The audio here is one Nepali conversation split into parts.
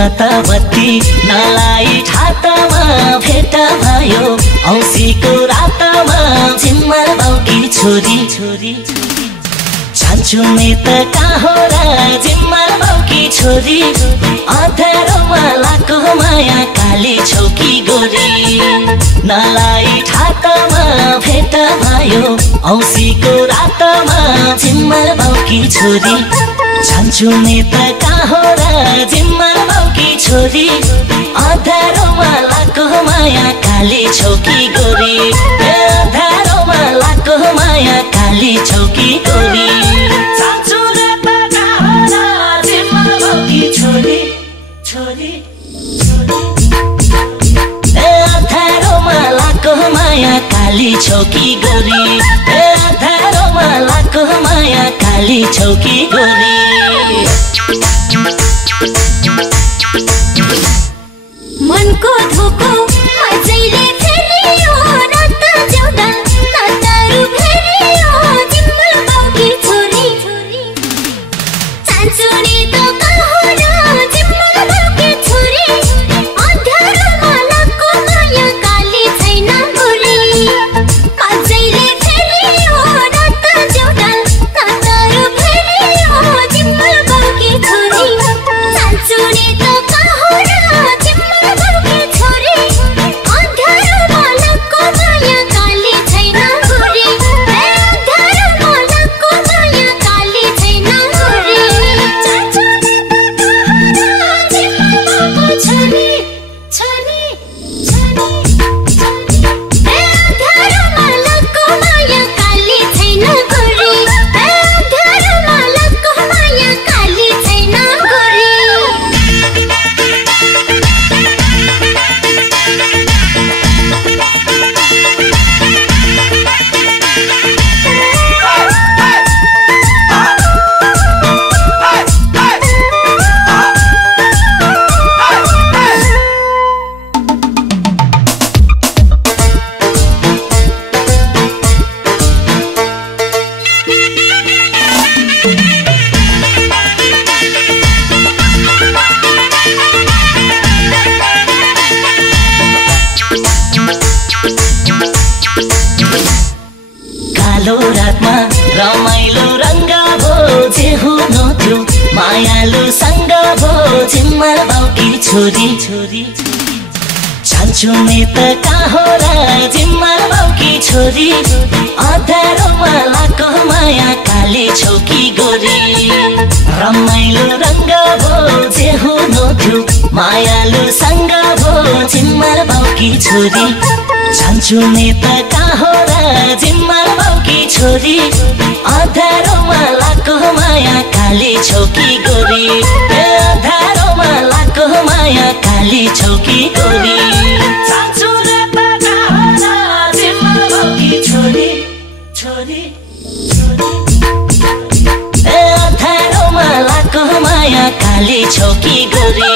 त बत्ती नलाई ठातामा भेट भयो औँसीको रातमा झिम्मर बाउकी छोरी छान्चुने त कहाँ र झिम्मर बाउकी छोरी अँध्यारोमा लाको माया काली छौकी गोरी नलाई ठातामा भेट भयो औँसीको रातमा झिम्मर बाउकी छोरी छान्चुने त कहाँ र झिम्मर बाउकी छोरी अँध्यारोमा लाको माया काली छौकी गोरी अँध्यारोमा लाको माया काली छौकी गोरी छान्चुने त कहाँ र झिम्मर बाउकी छोरी अँध्यारोमा लाको माया काली छौकी गोरी अँध्यारोमा लाको माया काली छौकी गोरी मनको धोको अझैले फेरियो रात ज्याउँदा नातारु फेरियो झिम्मर बाउकी छोरी छान्चुने त कहाँ र झिम्मर बाउकी छोरी अँध्यारोमा लाको माया काली छैन गोरी अझैले फेरियो रात ज्याउँदा नातारु फेरियो झिम्मर बाउकी छोरी छान्चुने त कहाँ र झिम्मर बाउकी छोरी अँध्यारोमा लाको माया काली छैन गोरी अँध्यारोमा लाको माया काली छैन गोरी छान्चुने त कहाँ र झिम्मर बाउकी छोरी अँध्यारोमा लाको माया काली छैन गोरी अँध्यारोमा लाको माया काली छैन गोरी कालो रातमा रमाइलो रङ्ग भो जे हुनु थियो मायालु सँग भो झिम्मर बाउकी छोरी छान्चुने त कहाँ र झिम्मर बाउकी छोरी अँध्यारोमा लाको माया काली छौकी गोरी रमाइलो रङ्ग भो जे हुनु थियो मायालु सँग भो झिम्मर बाउकी छोरी छान्चुने त कहाँ र झिम्मर बाउकी छोरी अँध्यारोमा लाको माया काली छौकी गोरी अँध्यारोमा लाको माया काली छौकी गोरी छान्चुने त कहाँ र झिम्मर बाउकी छोरी अँध्यारोमा लाको माया काली छौकी गोरी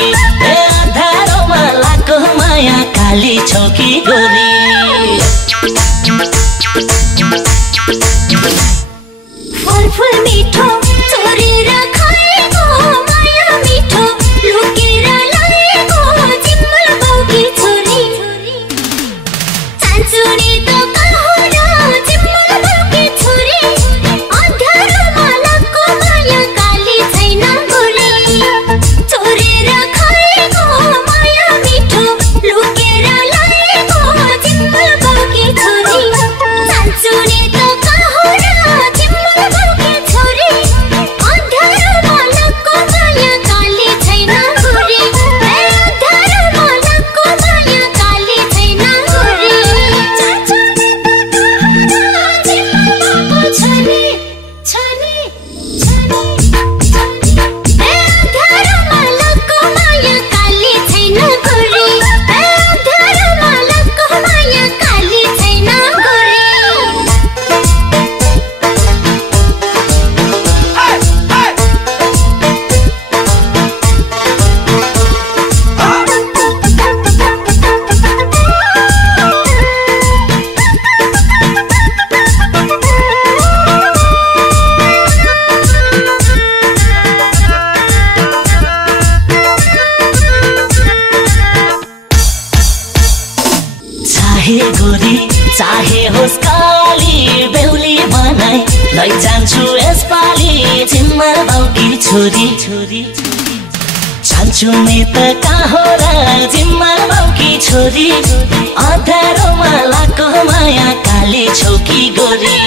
अँध्यारोमा लाको माया काली छौकी गोरी फलफुल मिठो चोरेर खाएको माया मिठो लुकेर ल्याएको झिम्मर बाउकी छोरी छान्चुने त कहाँ र झिम्मर बाउकी छोरी अँध्यारोमा लाको माया काली छैन गोरी चोरेर खाएको माया मिठो लुकेर ल्याएको झिम्मर बाउकी छोरी छान्चुने त कहाँ र झिम्मर बाउकी छोरी अँध्यारोमा लाको माया काली छैन गोरी अँध्यारोमा लाको माया काली छैन गोरी चाहे गोरी चाहे होस् काली बेहुली बनाई लैजान्छु यसपालि जिम्मर बाउकी छोरी जान्छु नि त कहाँ र जिम्मर बाउकी छोरी अँध्यारोमा लाको माया काली छौकी गोरी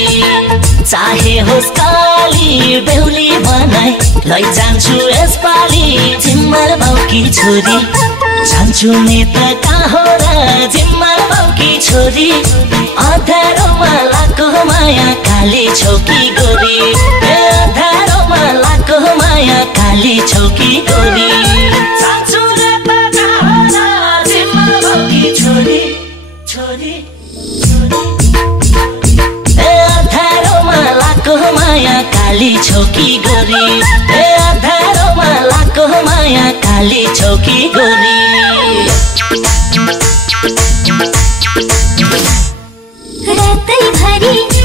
चाहे होस् काली बेहुली बनाई लैजान्छु यसपालि जिम्मर बाउकी छोरी जान्छु नि त कहाँ र जिम्मर बाउकी छोरी अँध्यारोमा लाको माया काली छौकी गोरी अँध्यारोमा लाको माया काली छौकी गोरी जान्छु नि त कहाँ र जिम्मर बाउकी छोरी अँध्यारोमा लाको माया काली छौकी गोरी अँध्यारोमा लाको माया काली छौकी गोरी रातैभरि